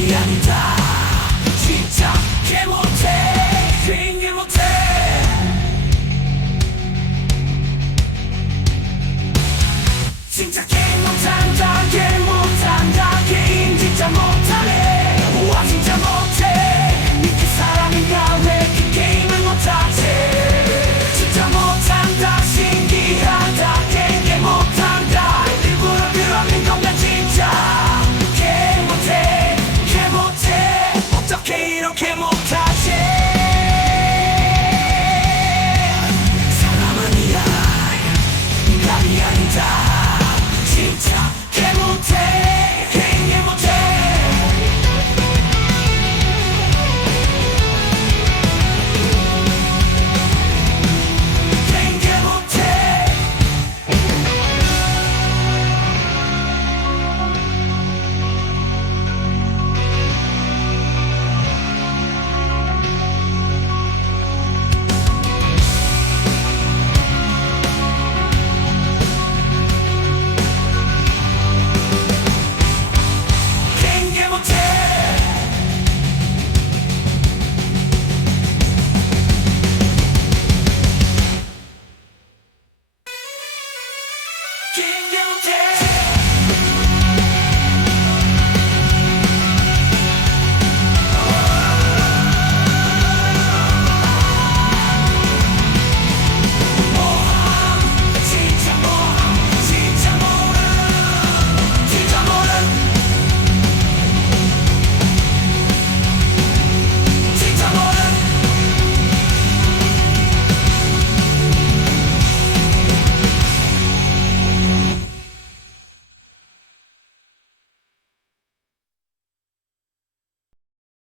일이 아니다. 진짜 개 못해. Can you dance?